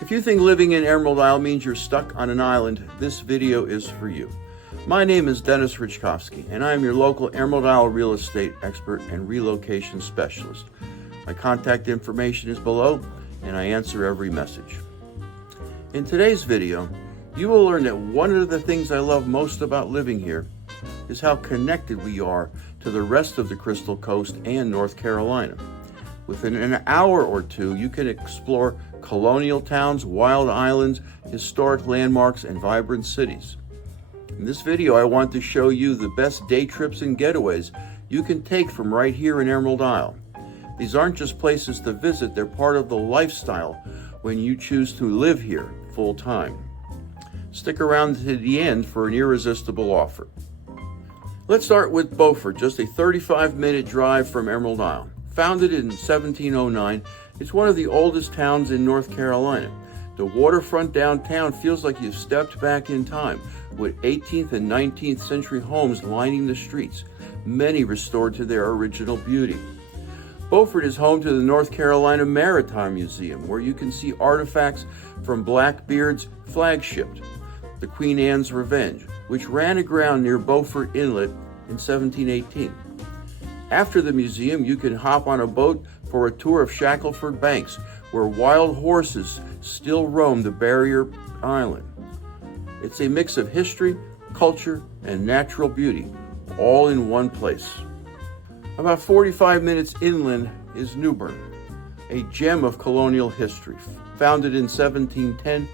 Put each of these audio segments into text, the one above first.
If you think living in Emerald Isle means you're stuck on an island, this video is for you. My name is Dennis Richkovsky, and I am your local Emerald Isle real estate expert and relocation specialist. My contact information is below, and I answer every message. In today's video, you will learn that one of the things I love most about living here is how connected we are to the rest of the Crystal Coast and North Carolina. Within an hour or two, you can explore colonial towns, wild islands, historic landmarks, and vibrant cities. In this video, I want to show you the best day trips and getaways you can take from right here in Emerald Isle. These aren't just places to visit, they're part of the lifestyle when you choose to live here full time. Stick around to the end for an irresistible offer. Let's start with Beaufort, just a 35-minute drive from Emerald Isle. Founded in 1709, it's one of the oldest towns in North Carolina. The waterfront downtown feels like you've stepped back in time, with 18th and 19th century homes lining the streets, many restored to their original beauty. Beaufort is home to the North Carolina Maritime Museum, where you can see artifacts from Blackbeard's flagship, the Queen Anne's Revenge, which ran aground near Beaufort Inlet in 1718. After the museum, you can hop on a boat for a tour of Shackleford Banks, where wild horses still roam the barrier island. It's a mix of history, culture, and natural beauty, all in one place. About 45 minutes inland is New Bern, a gem of colonial history. Founded in 1710,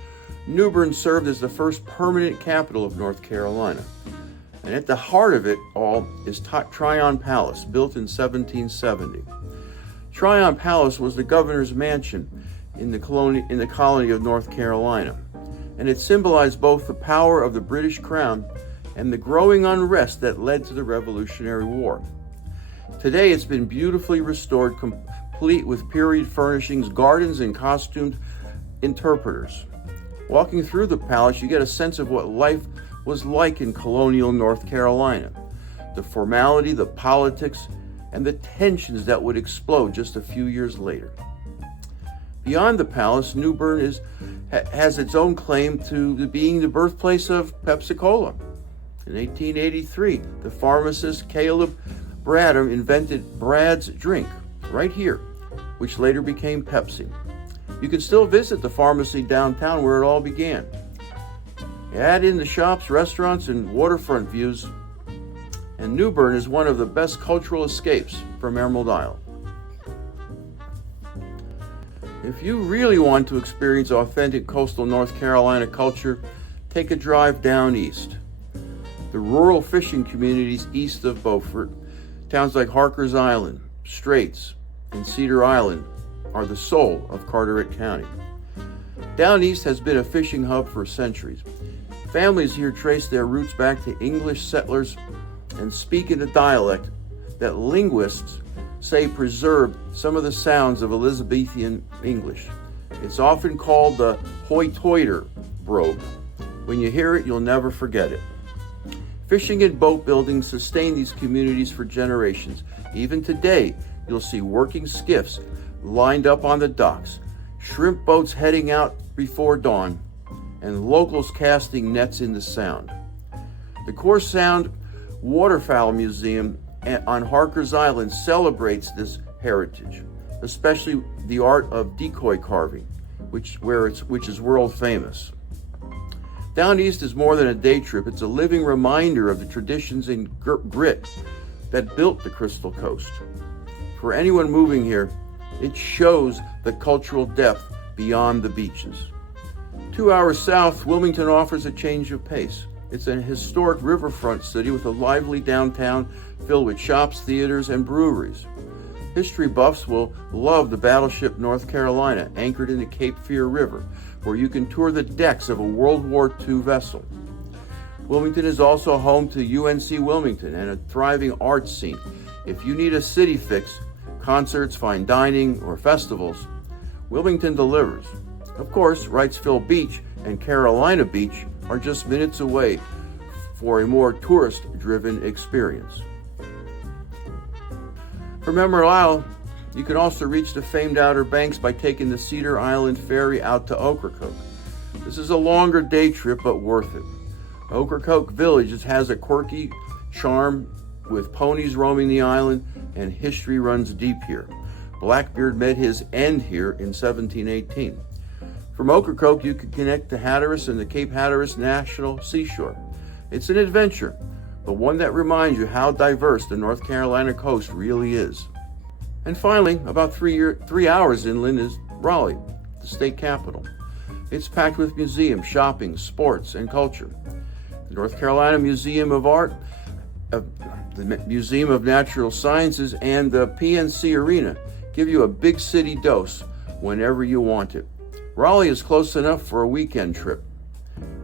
New Bern served as the first permanent capital of North Carolina. And at the heart of it all is Tryon Palace, built in 1770. Tryon Palace was the governor's mansion in the colony of North Carolina, and it symbolized both the power of the British crown and the growing unrest that led to the Revolutionary War. Today it's been beautifully restored, complete with period furnishings, gardens, and costumed interpreters. Walking through the palace, you get a sense of what life was like in colonial North Carolina. The formality, the politics, and the tensions that would explode just a few years later. Beyond the palace, New Bern has its own claim to being the birthplace of Pepsi-Cola. In 1883, the pharmacist Caleb Bradham invented Brad's drink right here, which later became Pepsi. You can still visit the pharmacy downtown where it all began. Add in the shops, restaurants, and waterfront views, and New Bern is one of the best cultural escapes from Emerald Isle. If you really want to experience authentic coastal North Carolina culture, take a drive down east. The rural fishing communities east of Beaufort, towns like Harker's Island, Straits, and Cedar Island are the soul of Carteret County. Down east has been a fishing hub for centuries. Families here trace their roots back to English settlers and speak in a dialect that linguists say preserved some of the sounds of Elizabethan English. It's often called the Hoi Toider brogue. When you hear it, you'll never forget it. Fishing and boat building sustain these communities for generations. Even today, you'll see working skiffs lined up on the docks, shrimp boats heading out before dawn, and locals casting nets in the Sound. The Sound Waterfowl Museum on Harker's Island celebrates this heritage, especially the art of decoy carving, which is world famous. Down east is more than a day trip. It's a living reminder of the traditions and grit that built the Crystal Coast. For anyone moving here, it shows the cultural depth beyond the beaches. 2 hours south, Wilmington offers a change of pace. It's a historic riverfront city with a lively downtown filled with shops, theaters, and breweries. History buffs will love the Battleship North Carolina, anchored in the Cape Fear River, where you can tour the decks of a World War II vessel. Wilmington is also home to UNC Wilmington and a thriving arts scene. If you need a city fix, concerts, fine dining, or festivals, Wilmington delivers. Of course, Wrightsville Beach and Carolina Beach are just minutes away for a more tourist-driven experience. From Emerald Isle, You can also reach the famed Outer Banks by taking the Cedar Island ferry out to Ocracoke. This is a longer day trip, but worth it. Ocracoke Village has a quirky charm with ponies roaming the island, and history runs deep here. Blackbeard met his end here in 1718. From Ocracoke, you can connect to Hatteras and the Cape Hatteras National Seashore. It's an adventure, but one that reminds you how diverse the North Carolina coast really is. And finally, about 3 hours inland is Raleigh, the state capital. It's packed with museums, shopping, sports, and culture. The North Carolina Museum of Art, the Museum of Natural Sciences, and the PNC Arena give you a big city dose whenever you want it. Raleigh is close enough for a weekend trip,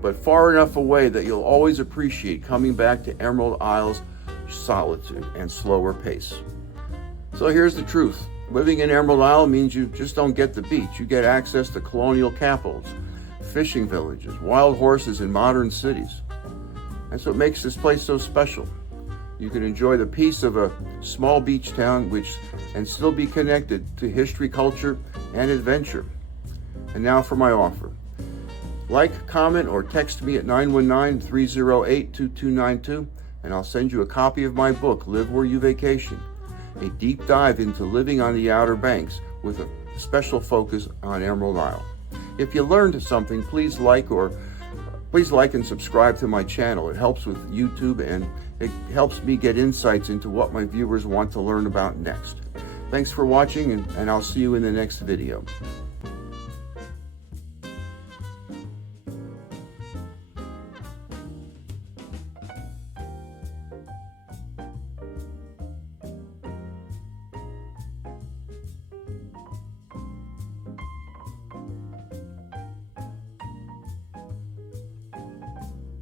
but far enough away that you'll always appreciate coming back to Emerald Isle's solitude and slower pace. So here's the truth. Living in Emerald Isle means you just don't get the beach. You get access to colonial capitals, fishing villages, wild horses, and modern cities. That's what makes this place so special. You can enjoy the peace of a small beach town and still be connected to history, culture, and adventure. And now for my offer. Like, comment, or text me at 919-308-2292, and I'll send you a copy of my book, Live Where You Vacation, a deep dive into living on the Outer Banks with a special focus on Emerald Isle. If you learned something, please like and subscribe to my channel. It helps with YouTube, and it helps me get insights into what my viewers want to learn about next. Thanks for watching, and I'll see you in the next video.